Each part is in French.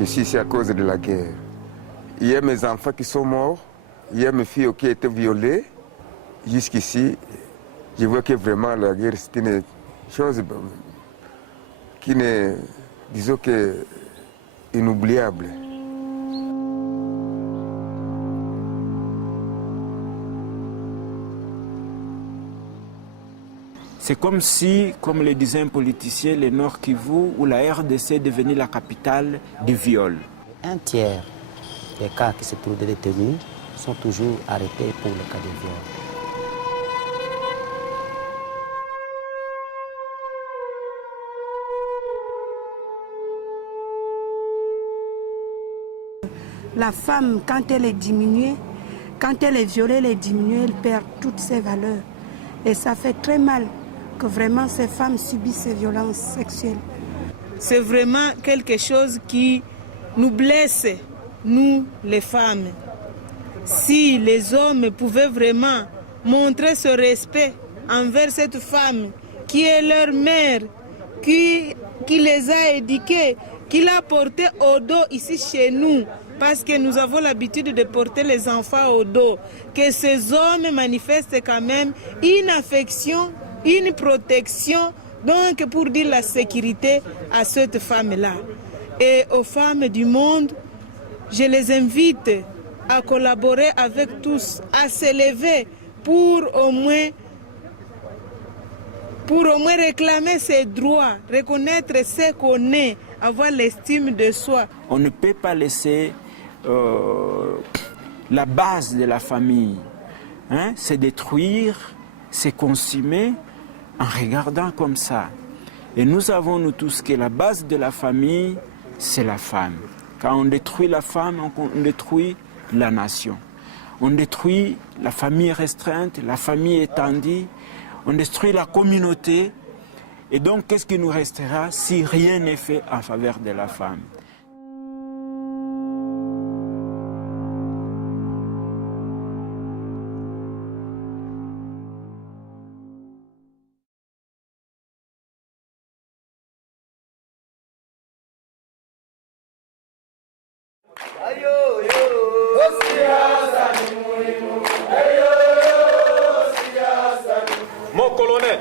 Je suis ici à cause de la guerre. Il y a mes enfants qui sont morts, il y a mes filles qui ont été violées. Jusqu'ici, je vois que vraiment la guerre, c'est une chose qui n'est, disons que, inoubliable. C'est comme si, comme le disait un politicien, le Nord Kivu ou la RDC est devenue la capitale du viol. Un tiers des cas qui se trouvent détenus sont toujours arrêtés pour le cas de viol. La femme, quand elle est diminuée, quand elle est violée, elle est diminuée, elle perd toutes ses valeurs. Et ça fait très mal que vraiment ces femmes subissent ces violences sexuelles. C'est vraiment quelque chose qui nous blesse, nous les femmes. Si les hommes pouvaient vraiment montrer ce respect envers cette femme qui est leur mère, qui les a éduqués, qui l'a portée au dos ici chez nous, parce que nous avons l'habitude de porter les enfants au dos, que ces hommes manifestent quand même une affection, une protection, donc pour dire la sécurité à cette femme-là. Et aux femmes du monde, je les invite à collaborer avec tous, à s'élever pour au moins réclamer ses droits, reconnaître ce qu'on est, avoir l'estime de soi. On ne peut pas laisser la base de la famille se détruire, se consumer en regardant comme ça. Et nous savons, nous tous, que la base de la famille, c'est la femme. Quand on détruit la femme, on détruit la nation. On détruit la famille restreinte, la famille étendue, on détruit la communauté. Et donc, qu'est-ce qui nous restera si rien n'est fait en faveur de la femme? Mon colonel,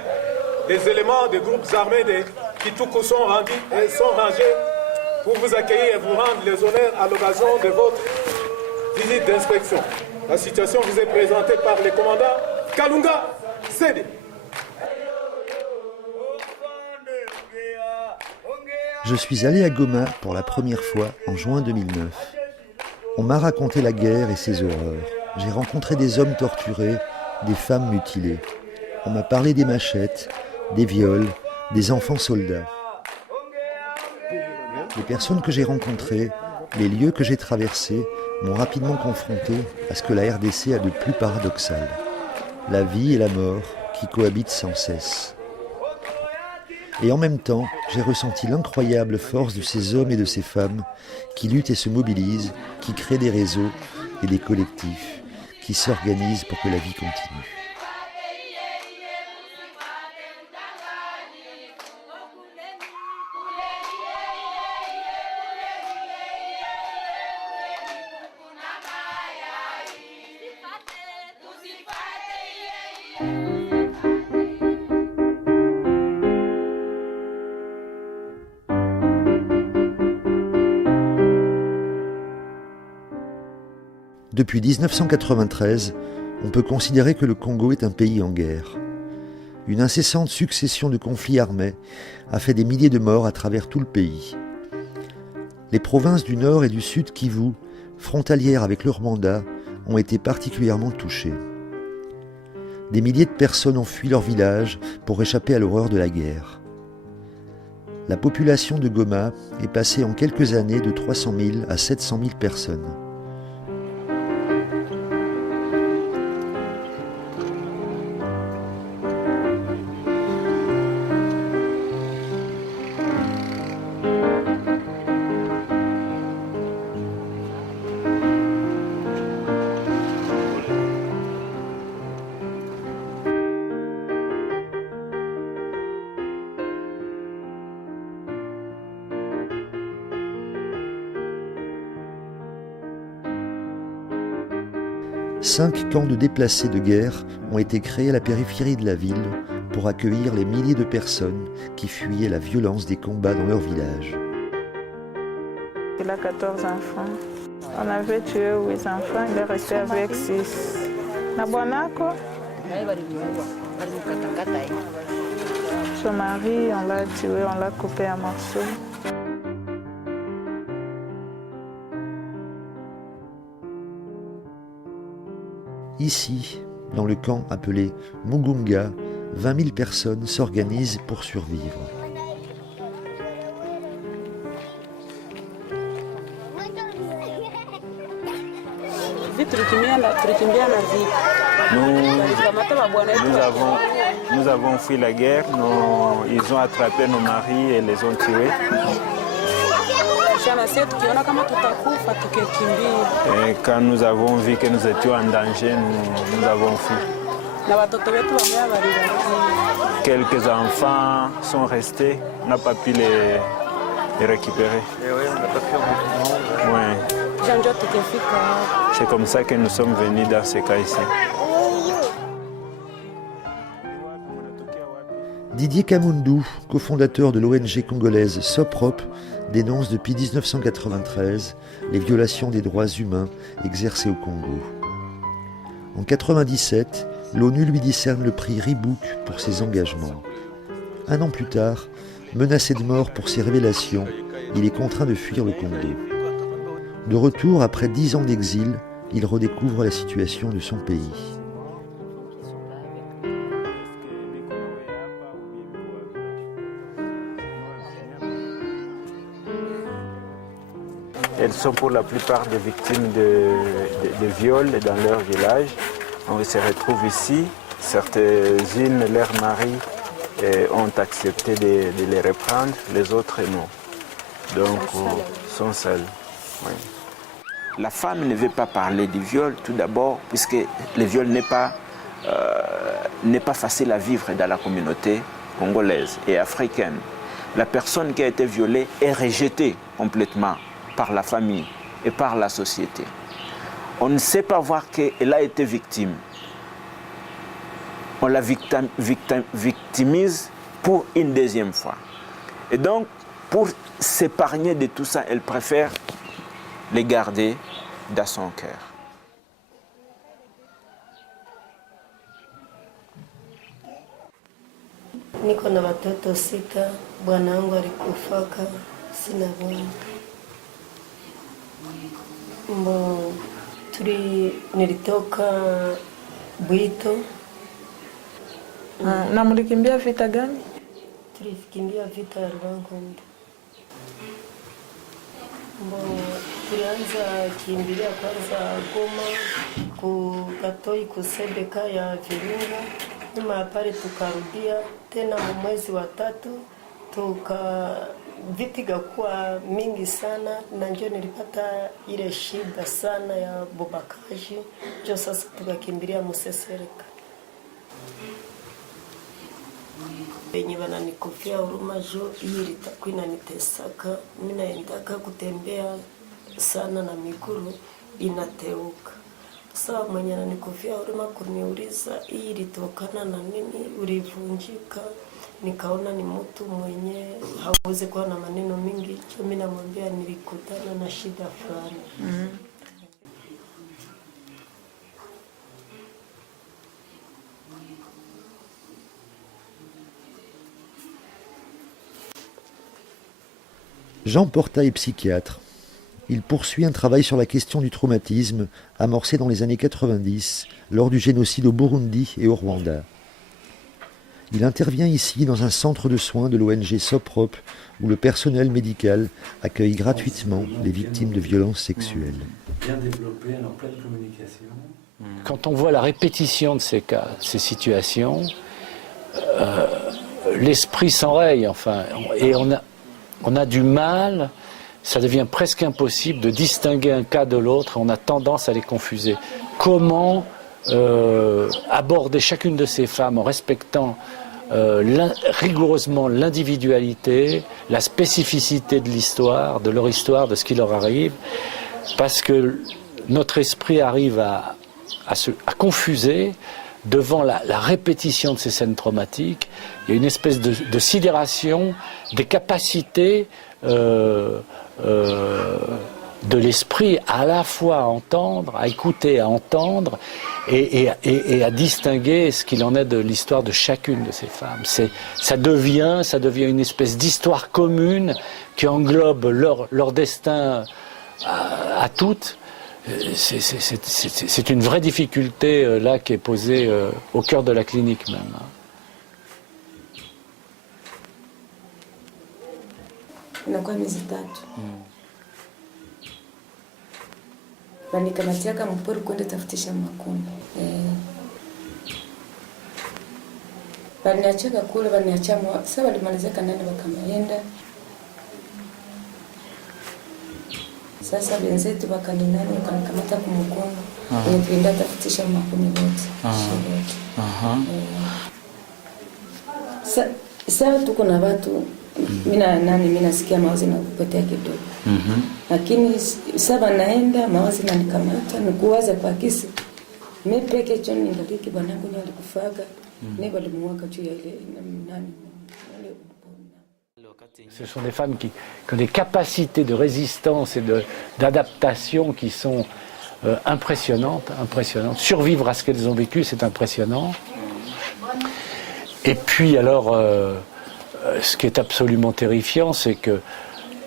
les éléments des groupes armés de Kitoukou sont rangés pour vous accueillir et vous rendre les honneurs à l'occasion de votre visite d'inspection. La situation vous est présentée par le commandant Kalunga Sédé. Je suis allé à Goma pour la première fois en juin 2009. On m'a raconté la guerre et ses horreurs. J'ai rencontré des hommes torturés, des femmes mutilées. On m'a parlé des machettes, des viols, des enfants soldats. Les personnes que j'ai rencontrées, les lieux que j'ai traversés m'ont rapidement confronté à ce que la RDC a de plus paradoxal. La vie et la mort qui cohabitent sans cesse. Et en même temps, j'ai ressenti l'incroyable force de ces hommes et de ces femmes qui luttent et se mobilisent, qui créent des réseaux et des collectifs, qui s'organisent pour que la vie continue. Depuis 1993, on peut considérer que le Congo est un pays en guerre. Une incessante succession de conflits armés a fait des milliers de morts à travers tout le pays. Les provinces du Nord et du Sud Kivu, frontalières avec le Rwanda, ont été particulièrement touchées. Des milliers de personnes ont fui leur village pour échapper à l'horreur de la guerre. La population de Goma est passée en quelques années de 300 000 à 700 000 personnes. 5 camps de déplacés de guerre ont été créés à la périphérie de la ville pour accueillir les milliers de personnes qui fuyaient la violence des combats dans leur village. Il a 14 enfants. On avait tué 8 enfants, il est resté avec 6. Nabwanako, son mari, on l'a tué, on l'a coupé en morceaux. Ici, dans le camp appelé Mugunga, 20 000 personnes s'organisent pour survivre. Nous avons fui la guerre, ils ont attrapé nos maris et les ont tués. Et quand nous avons vu que nous étions en danger, nous avons fui. Quelques enfants sont restés, on n'a pas pu les récupérer. Ouais. C'est comme ça que nous sommes venus dans ce cas ici. Didier Kamundou, cofondateur de l'ONG congolaise SOPROP, dénonce depuis 1993 les violations des droits humains exercées au Congo. En 1997, l'ONU lui décerne le prix Ribouk pour ses engagements. Un an plus tard, menacé de mort pour ses révélations, il est contraint de fuir le Congo. De retour après 10 ans d'exil, il redécouvre la situation de son pays. Elles sont pour la plupart des victimes de viols dans leur village. On se retrouve ici. Certaines, leurs maris ont accepté de les reprendre, les autres non. Donc, sont seuls. Oui. La femme ne veut pas parler du viol, tout d'abord, puisque le viol n'est pas facile à vivre dans la communauté congolaise et africaine. La personne qui a été violée est rejetée complètement par la famille et par la société. On ne sait pas voir qu'elle a été victime. On la victimise pour une deuxième fois. Et donc, pour s'épargner de tout ça, elle préfère les garder dans son cœur. Niko na watoto 6, bwana wangu alikufaka, sina bwana. Nilitoka Bwito. Na mlikimbia vita gani? Tulikimbia vita ya Rwanda. Tulianza kimbilia kwanza Goma, Katoi, Kusebeka ya Virunga. Nyuma ya pale tukarudia tena mwezi wa 3, vita ikakuwa mingi sana na ndio nilipata ile shida sana ya bubakaji. Ndio sasa tukakimbilia Musesereka. Benye bananikufia huruma jo hii litakuwa inanitesaka. Mimi naendaka kutembea sana na miguu inateuka. Sasa mwenye ananikufia huruma kuniuliza hii ilitokana na nini, ulivunjika. Nikaona ni mtu mwenye hawezi kuwa na maneno mingi. Mimi namwambia nilikutana na shida fulani. Jean Porta est psychiatre. Il poursuit un travail sur la question du traumatisme amorcé dans les années 90 lors du génocide au Burundi et au Rwanda. Il intervient ici dans un centre de soins de l'ONG SOPROP où le personnel médical accueille gratuitement les victimes de violences sexuelles. Bien développé, en pleine communication. Quand on voit la répétition de ces cas, de ces situations, l'esprit s'enraye, enfin, et on a du mal, ça devient presque impossible de distinguer un cas de l'autre, on a tendance à les confuser. Comment aborder chacune de ces femmes en respectant rigoureusement l'individualité, la spécificité de l'histoire, de leur histoire, de ce qui leur arrive, parce que notre esprit arrive à confuser devant la répétition de ces scènes traumatiques. Il y a une espèce de sidération des capacités de l'esprit à la fois à entendre, à écouter, à entendre et à distinguer ce qu'il en est de l'histoire de chacune de ces femmes. Ça devient une espèce d'histoire commune qui englobe leur destin à toutes. C'est une vraie difficulté là qui est posée au cœur de la clinique même. Inakuwa miezi 3. Wanikamatiaka mpori kwenda tafutisha makuni. Waniachaka kule, waniachama. Sasa walimalizika nani wakamaenda. Sasa wenzetu wakaninani wakanikamata kumkono. Tuenda tafutisha makuni wote. Sasa tuko na watu mimi nasikia mawazo na kupotea kidogo. Lakini sasa naenda mawazo na nikamata nikuwaza kwa kisi. Mimi peke yetu ningaliki bwanangu ni alikufaga. Ni walimuwaka juu ya ile nani. Ce sont des femmes qui ont des capacités de résistance et d'adaptation qui sont impressionnantes. Survivre à ce qu'elles ont vécu, c'est impressionnant. Et puis alors, ce qui est absolument terrifiant, c'est que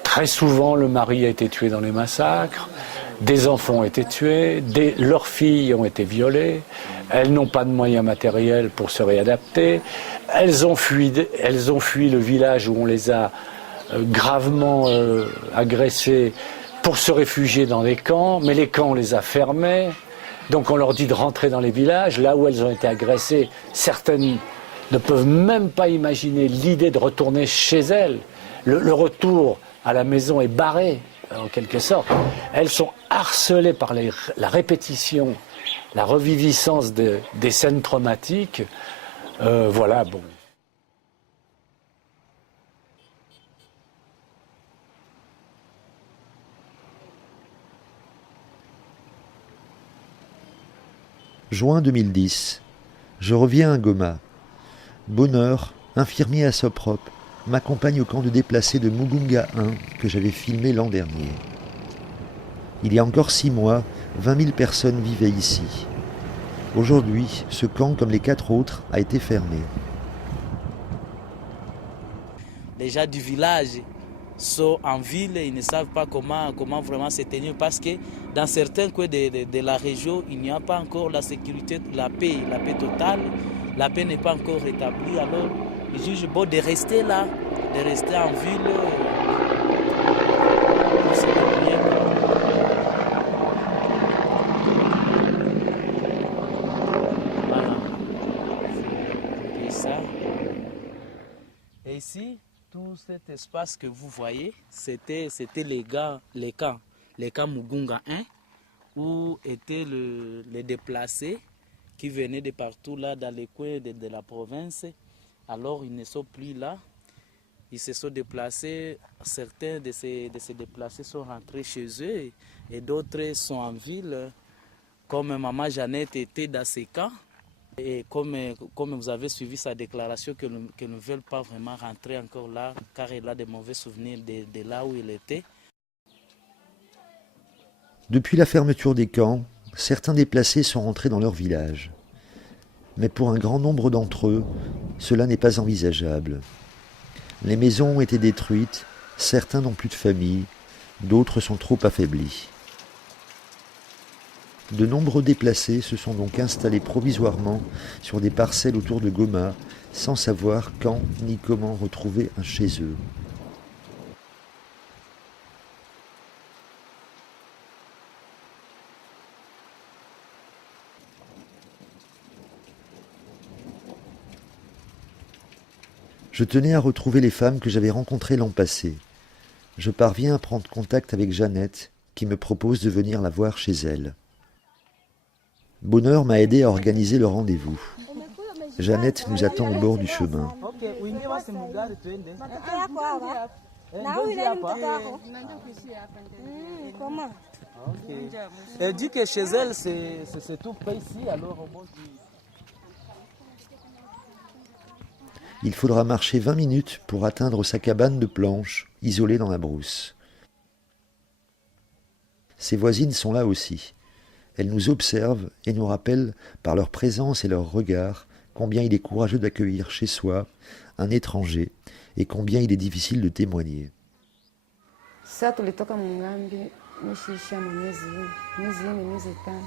très souvent le mari a été tué dans les massacres, des enfants ont été tués, leurs filles ont été violées, elles n'ont pas de moyens matériels pour se réadapter, elles ont fui le village où on les a gravement agressées pour se réfugier dans les camps, mais les camps on les a fermés, donc on leur dit de rentrer dans les villages, là où elles ont été agressées, certaines ne peuvent même pas imaginer l'idée de retourner chez elles. Le retour à la maison est barré, en quelque sorte. Elles sont harcelées par la répétition, la reviviscence des scènes traumatiques. Voilà, bon. Juin 2010. Je reviens à Goma. Bonheur, infirmier à Soprop, m'accompagne au camp de déplacés de Mugunga 1 que j'avais filmé l'an dernier. Il y a encore 6 mois, 20 000 personnes vivaient ici. Aujourd'hui, ce camp, comme les 4 autres, a été fermé. Les gens du village sont en ville, ils ne savent pas comment vraiment se tenir parce que dans certains coins de la région, il n'y a pas encore la sécurité, la paix totale. La paix n'est pas encore rétablie, alors ils jugent bon de rester là, de rester en ville. Voilà. Et ça. Et ici, tout cet espace que vous voyez, c'était les camps Mugunga 1, où étaient les déplacés qui venaient de partout là dans les coins de la province. Alors ils ne sont plus là. Ils se sont déplacés. Certains de ces déplacés sont rentrés chez eux et d'autres sont en ville. Comme maman Jeannette était dans ces camps. Et comme vous avez suivi sa déclaration qu'elle ne veut pas vraiment rentrer encore là car elle a de mauvais souvenirs de là où elle était. Depuis la fermeture des camps, certains déplacés sont rentrés dans leur village. Mais pour un grand nombre d'entre eux, cela n'est pas envisageable. Les maisons ont été détruites, certains n'ont plus de famille, d'autres sont trop affaiblis. De nombreux déplacés se sont donc installés provisoirement sur des parcelles autour de Goma, sans savoir quand ni comment retrouver un chez eux. Je tenais à retrouver les femmes que j'avais rencontrées l'an passé. Je parviens à prendre contact avec Jeannette, qui me propose de venir la voir chez elle. Bonheur m'a aidé à organiser le rendez-vous. Jeannette nous attend au bord du chemin. Comment? Ok. Elle dit que chez elle, c'est tout près ici, alors on monte. Il faudra marcher 20 minutes pour atteindre sa cabane de planches, isolée dans la brousse. Ses voisines sont là aussi. Elles nous observent et nous rappellent, par leur présence et leur regard, combien il est courageux d'accueillir chez soi un étranger et combien il est difficile de témoigner. Sasa tulitoka Mungambi nishiisha miezi 5.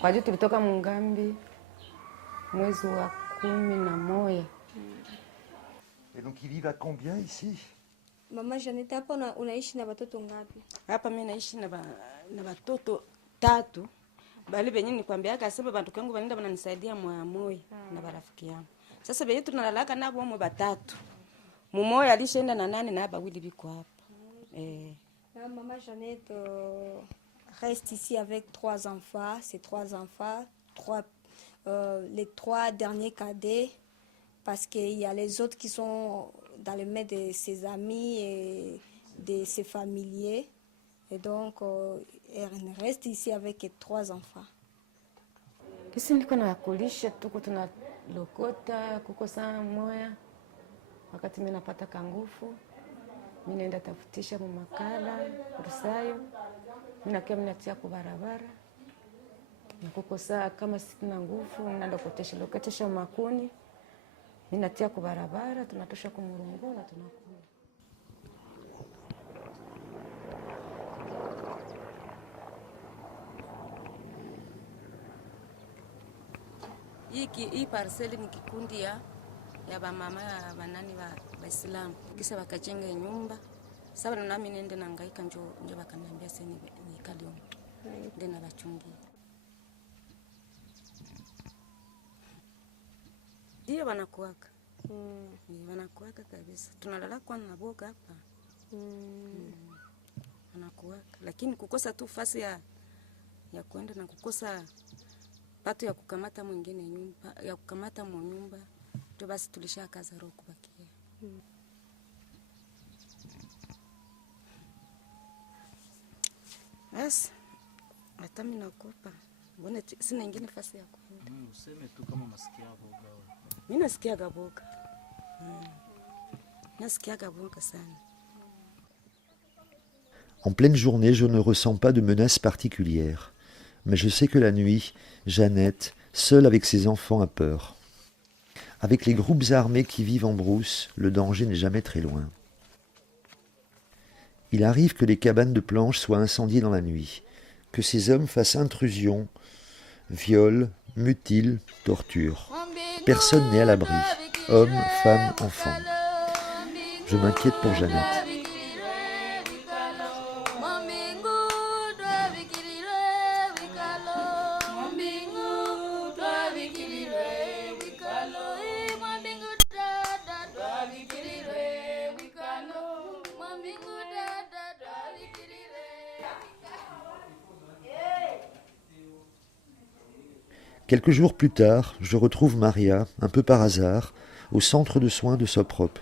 Kwa hiyo tulitoka Mungambi mwezi wa 11. Et donc ils vivent à combien ici? Mama Janet, hapa unaishi na watoto ngapi? Hapa mimi naishi na watoto 3. Bali benye nikwambia akasema bantu kangu banenda bananisaidia moyo na barafiki yangu. Sasa benye tunalalaka nabo mo 3. Mumoya alishaenda na 8 na bawili biko hapa. Maman Jeannette reste ici avec 3 enfants. Ces 3 enfants, les 3 derniers cadets, parce qu'il y a les autres qui sont dans les mains de ses amis et de ses familiers. Et donc, elle reste ici avec 3 enfants. Kisi niko na kulisha tuko tunalokota kuko saa moya. Wakati mimi napata kangufu, mimi naenda tafutisha makala, rusayo. Mimi nakia mnatia kwa barabara. Kuko saa kama sina nguvu, naenda kutesha makuni. Mimi natia kwa barabara, tunatosha kwa murungu na tunakula. Hii parceli ni kikundi ya bamama ya banani wa Waislamu. Kisa wakajenga nyumba. Sasa na mimi nende nangaika njo wakaniambia sasa ni kali ndio na wachungia. Ndio wanakuaka. Wanakuaka kabisa. Tunalala kwa naboga hapa. Wanakuaka. Lakini kukosa tu fasi ya kwenda na kukosa pato ya kukamata mwingine nyumba, ya kukamata nyumba, ndio basi tulishakaza roho kubakia. Yes. Hata mimi nakopa. Mbona sina nyingine fasi ya kwenda. Useme tu kama masikia boga. Mimi nasikia boga. Nasikia boga sana. En pleine journée, je ne ressens pas de menace particulière. Mais je sais que la nuit, Jeannette, seule avec ses enfants, a peur. Avec les groupes armés qui vivent en brousse, le danger n'est jamais très loin. Il arrive que les cabanes de planches soient incendiées dans la nuit, que ces hommes fassent intrusion, violent, mutilent, torturent. Personne n'est à l'abri, hommes, femmes, enfants. Je m'inquiète pour Jeannette. Quelques jours plus tard, je retrouve Maria, un peu par hasard, au centre de soins de Soprop.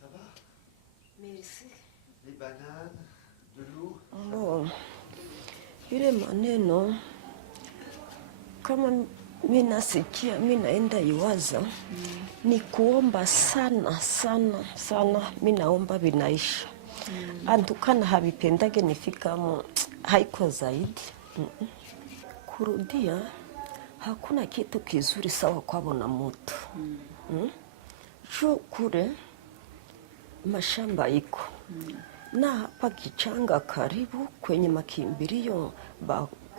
Ça va? Merci. Les bananes, de l'eau? Bon, ile maneno kama mimi nasikia mimi naenda iwaza ni kuomba sana sana sana, mimi naomba vinaisha. Andukana havipendage nifika haiko zaidi. Kurudia hakuna kitu kizuri sawa kwabona moto. Kule mashamba iko na hapa kichanga karibu kwenye makimbilio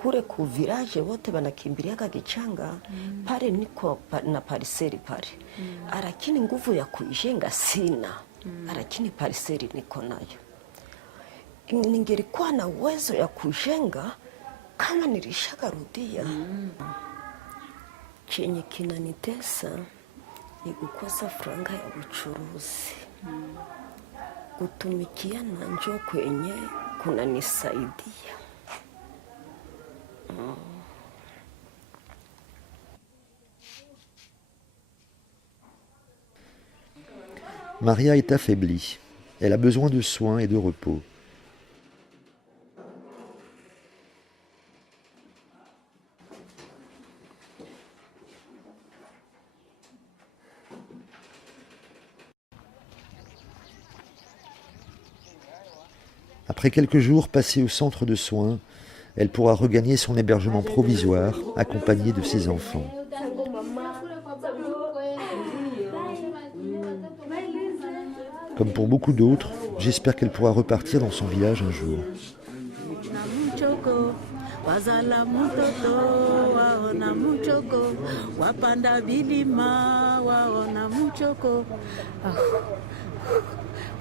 kule ku village wote banakimbiliaga kichanga pale niko na pariseri pale. Lakini nguvu ya kuijenga sina. Lakini pariseri niko nayo. Ningelikuwa na uwezo ya kujenga kama nilishagarudia. Chenye kinanitesa ni kukosa franga ya uchuruzi. kutumikiana njo kwenye kunanisaidia. Maria est affaiblie. Elle a besoin de soins et de repos. Après quelques jours passés au centre de soins, elle pourra regagner son hébergement provisoire, accompagnée de ses enfants. Comme pour beaucoup d'autres, j'espère qu'elle pourra repartir dans son village un jour.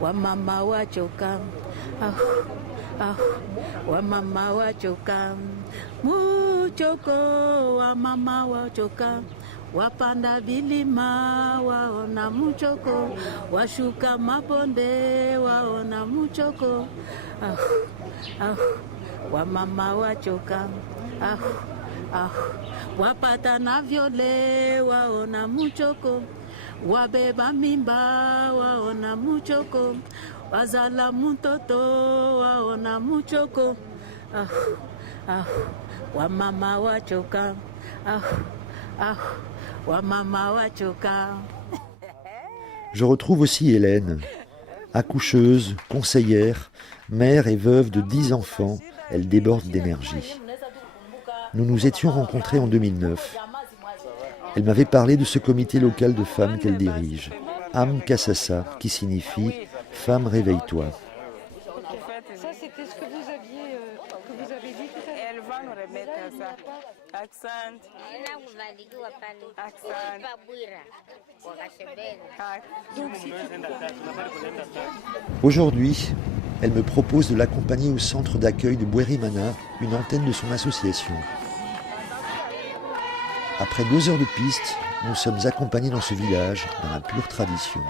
Wamama wachoka, wamama wachoka, muchoko, wamama wachoka, wapanda vilima waona muchoko, washuka mabonde waona muchoko, wamama wachoka, wapata na vyole waona muchoko, wabeba mimba waona muchoko, wazala mtoto waona muchoko, wamama wachoka, wamama wachoka. Je retrouve aussi Hélène, accoucheuse, conseillère, mère et veuve de 10 enfants. Elle déborde d'énergie. Nous nous étions rencontrés en 2009. Elle m'avait parlé de ce comité local de femmes qu'elle dirige, Am Kassassa, qui signifie « Femme, réveille-toi ». Ça, c'était ce que vous avez dit tout à l'heure. Elle va nous remettre ça. Accent. Aujourd'hui, elle me propose de l'accompagner au centre d'accueil de Bwerimana, une antenne de son association. Après 2 heures de piste, nous sommes accompagnés dans ce village, dans la pure tradition.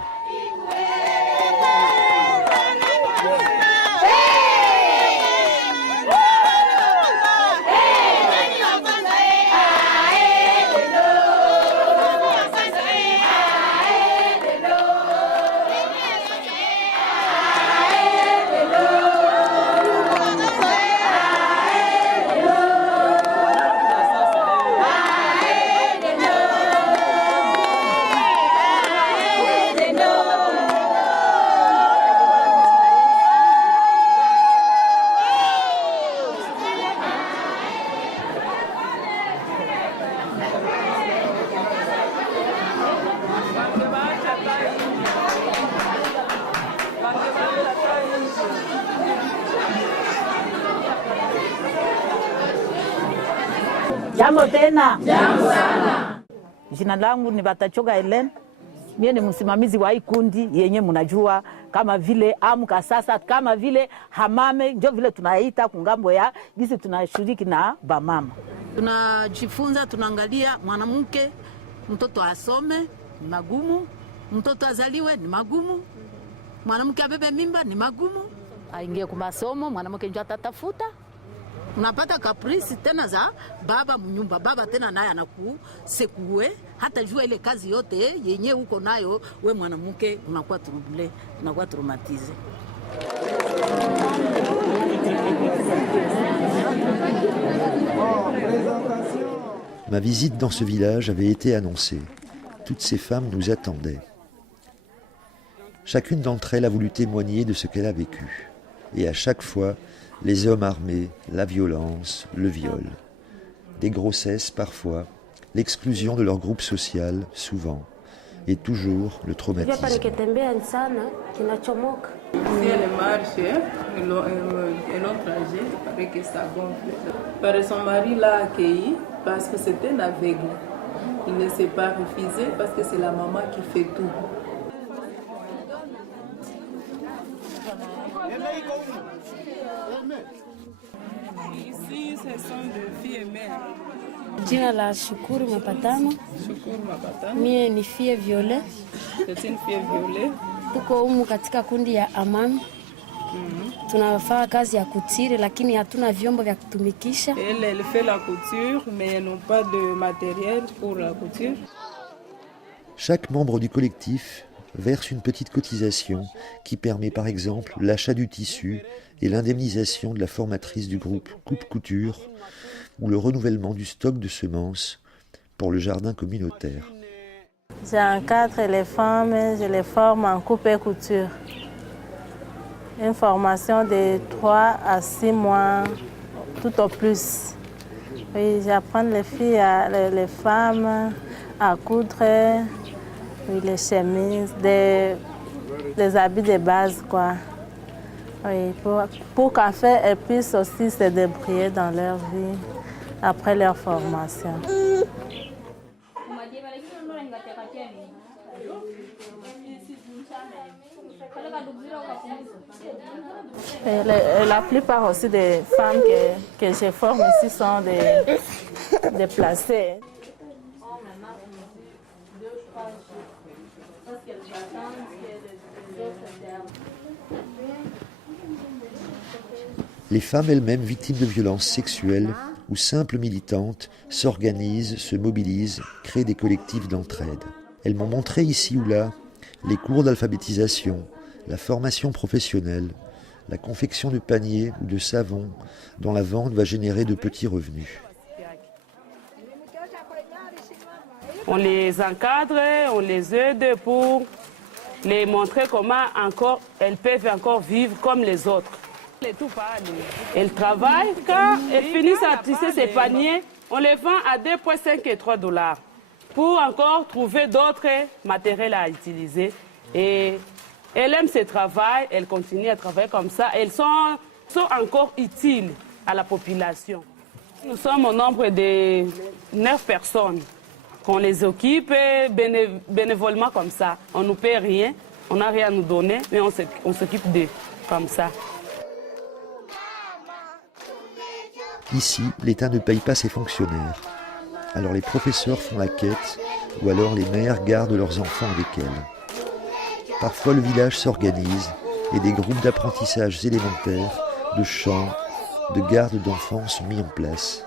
Jambo tena. Jambo sana. Jina langu ni Batachoga Helen. Mimi ni msimamizi wa hii kundi yenye mnajua kama vile Am Kassassa, kama vile Hamame, ndio vile tunaita kungambo ya gisi tunashiriki na bamama. Tunajifunza, tunaangalia mwanamke, mtoto asome ni magumu, mtoto azaliwe ni magumu, mwanamke abebe mimba ni magumu, aingie kwa masomo, mwanamke ndio atatafuta. Unapata kaprisi tena za baba mnyumba, baba tena naye anakusekue, hata jua ile kazi yote yenye uko nayo, we mwanamke unakuwa troublé, unakuwa traumatisé. Ma visite dans ce village avait été annoncée. Toutes ces femmes nous attendaient. Chacune d'entre elles a voulu témoigner de ce qu'elle a vécu. Et à chaque fois, les hommes armés, la violence, le viol. Des grossesses parfois, l'exclusion de leur groupe social souvent, et toujours le traumatisme. Si elle marche et l'autre âgé, il paraît que ça gonfle. Son mari l'a accueilli parce que c'était un aveugle. Il ne s'est pas refusé parce que c'est la maman qui fait tout. Ici, ce sont des filles et mères. Jina la Shukuru Mapatano. Shukuru Mapatano. Mie ni fille violée. C'est une fille violée. Tuko humu katika kundi ya Amani. Tunafanya kazi ya kutire lakini hatuna vyombo vya kutumikisha. Elle fait la couture mais elles n'ont pas de matériel pour la couture. Chaque membre du collectif verse une petite cotisation qui permet par exemple l'achat du tissu et l'indemnisation de la formatrice du groupe Coupe Couture ou le renouvellement du stock de semences pour le jardin communautaire. J'encadre les femmes, je les forme en coupe et couture. Une formation de 3 à 6 mois, tout au plus. Oui, j'apprends les filles, les femmes à coudre, oui, les chemises, des habits de base, quoi. Oui, pour qu'en fait, elles puissent aussi se débrouiller dans leur vie après leur formation. Et la plupart aussi des femmes que je forme ici sont des déplacées. Les femmes elles-mêmes victimes de violences sexuelles ou simples militantes s'organisent, se mobilisent, créent des collectifs d'entraide. Elles m'ont montré ici ou là les cours d'alphabétisation, la formation professionnelle, la confection de paniers ou de savons dont la vente va générer de petits revenus. On les encadre, on les aide pour les montrer comment encore elles peuvent encore vivre comme les autres. Elles travaillent, quand elles finissent à tisser ces paniers, on les vend à 2,5 et 3 $ pour encore trouver d'autres matériels à utiliser. Et elles aiment ce travail, elles continuent à travailler comme ça. Elles sont encore utiles à la population. Nous sommes au nombre de 9 personnes qu'on les occupe bénévolement comme ça. On ne nous paie rien, on n'a rien à nous donner, mais on s'occupe d'eux comme ça. Ici, l'État ne paye pas ses fonctionnaires. Alors les professeurs font la quête, ou alors les mères gardent leurs enfants avec elles. Parfois le village s'organise et des groupes d'apprentissage élémentaires, de chant, de garde d'enfants sont mis en place.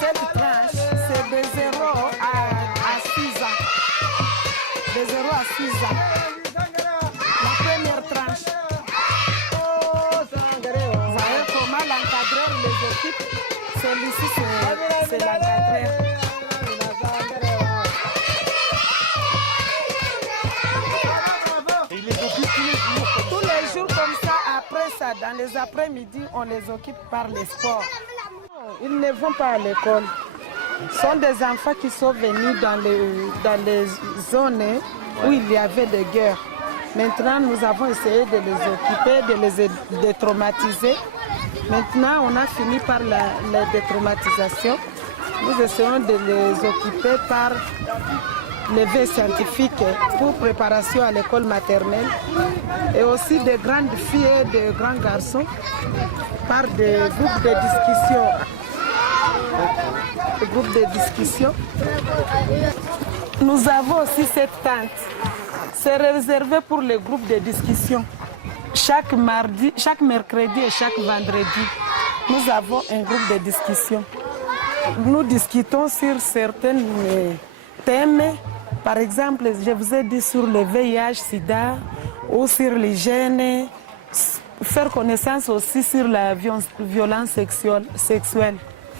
Cette tranche, c'est de 0 à 6 ans. De 0 à 6 ans. La première tranche. Vous voyez comment l'encadreur les occupe. Celui-ci, c'est l'encadreur. Il les occupe tous les jours. Tous les jours comme ça, après ça, dans les après-midi, on les occupe par les sports. Ils ne vont pas à l'école. Ce sont des enfants qui sont venus dans les zones où il y avait des guerres. Maintenant, nous avons essayé de les occuper, de les détraumatiser. Maintenant, on a fini par la détraumatisation. Nous essayons de les occuper par les veilles scientifiques pour préparation à l'école maternelle et aussi des grandes filles et des grands garçons par des groupes de discussion. Des groupes de discussion. Nous avons aussi cette tente. C'est réservé pour les groupes de discussion. Chaque mercredi et chaque vendredi, nous avons un groupe de discussion. Nous discutons sur certains thèmes. Par exemple, je vous ai dit sur le VIH-Sida ou sur l'hygiène, faire connaissance aussi sur la violence sexuelle.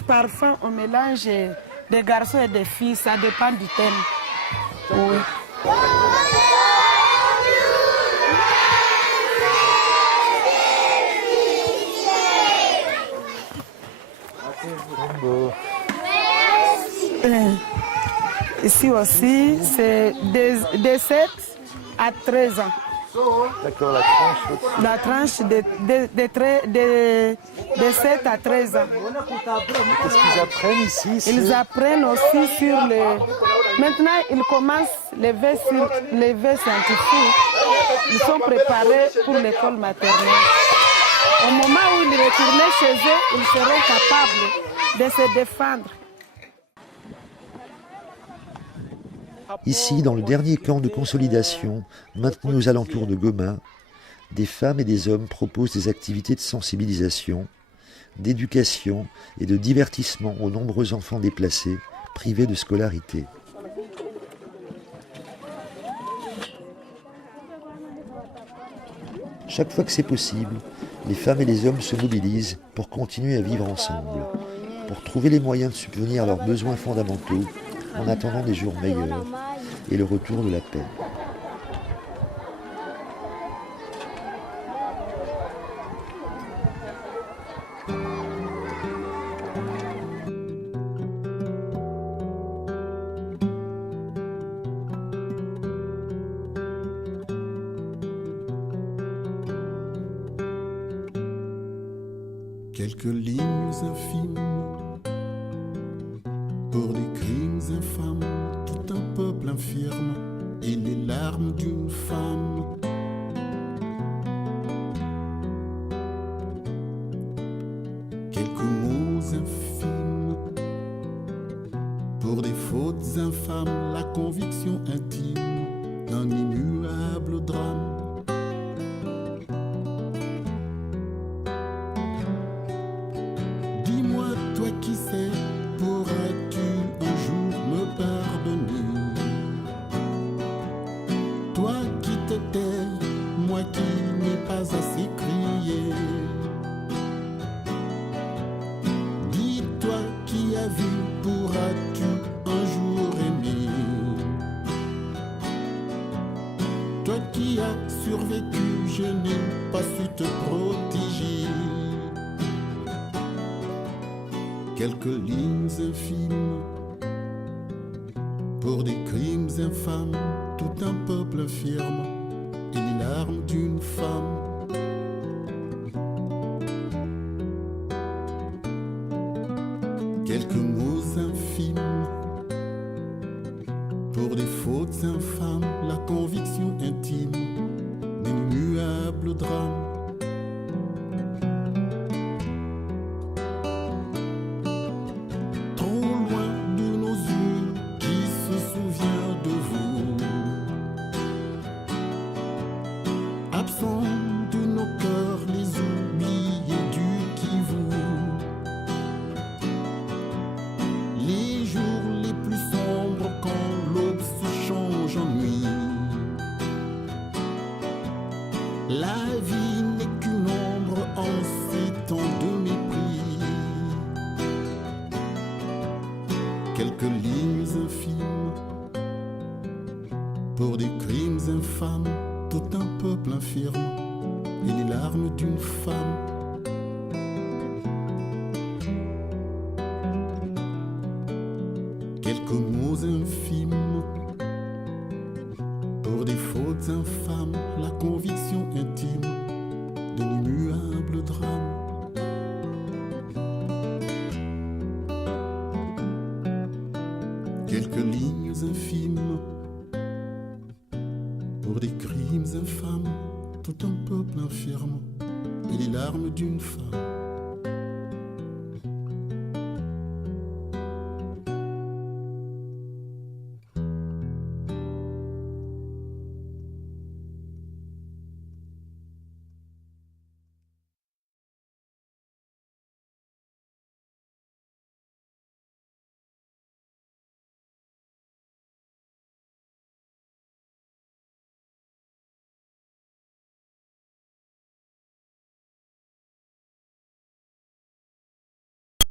Parfois, on mélange des garçons et des filles, ça dépend du thème. Oui. Ici aussi, c'est de 7 à 13 ans. D'accord, La tranche de 7 à 13 ans. Qu'est-ce qu'ils apprennent ici? Ils apprennent aussi sur les... Maintenant, ils commencent les vœux scientifiques. Ils sont préparés pour l'école maternelle. Au moment où ils retournent chez eux, ils seront capables de se défendre. Ici, dans le dernier camp de consolidation, maintenu aux alentours de Goma, des femmes et des hommes proposent des activités de sensibilisation, d'éducation et de divertissement aux nombreux enfants déplacés, privés de scolarité. Chaque fois que c'est possible, les femmes et les hommes se mobilisent pour continuer à vivre ensemble, pour trouver les moyens de subvenir à leurs besoins fondamentaux en attendant des jours meilleurs et le retour de la paix. Quelques lignes infimes pour des crimes infâmes, tout un peuple infirme et les larmes d'une femme. Quelques mots infimes pour des fautes infâmes, la conviction intime d'un immuable drame. Dis-moi, toi qui sais, pourras-tu un jour me pardonner? Toi qui te tais, moi qui n'ai pas assez crié. Dis-toi qui as vu, pourras-tu un jour aimer? Toi qui as survécu, je n'ai pas su te protéger. Quelques lignes infimes pour des crimes infâmes, tout un peuple infirme et les larmes d'une femme. Quelques mots infimes pour des fautes infâmes, la conviction intime d'un immuable drame. Absents de nos cœurs, les oubliés du Kivu. Les jours les plus sombres quand l'aube se change en nuit. La vie n'est qu'une ombre en ces temps de mépris. Quelques lignes infimes pour des crimes infâmes, tout un peuple infirme et les larmes d'une femme. Quelques mots infimes pour des fautes infâmes, la conviction intime d'un immuable drame. Quelques lignes infimes pour des crimes infâmes, tout un peuple infirme et les larmes d'une femme.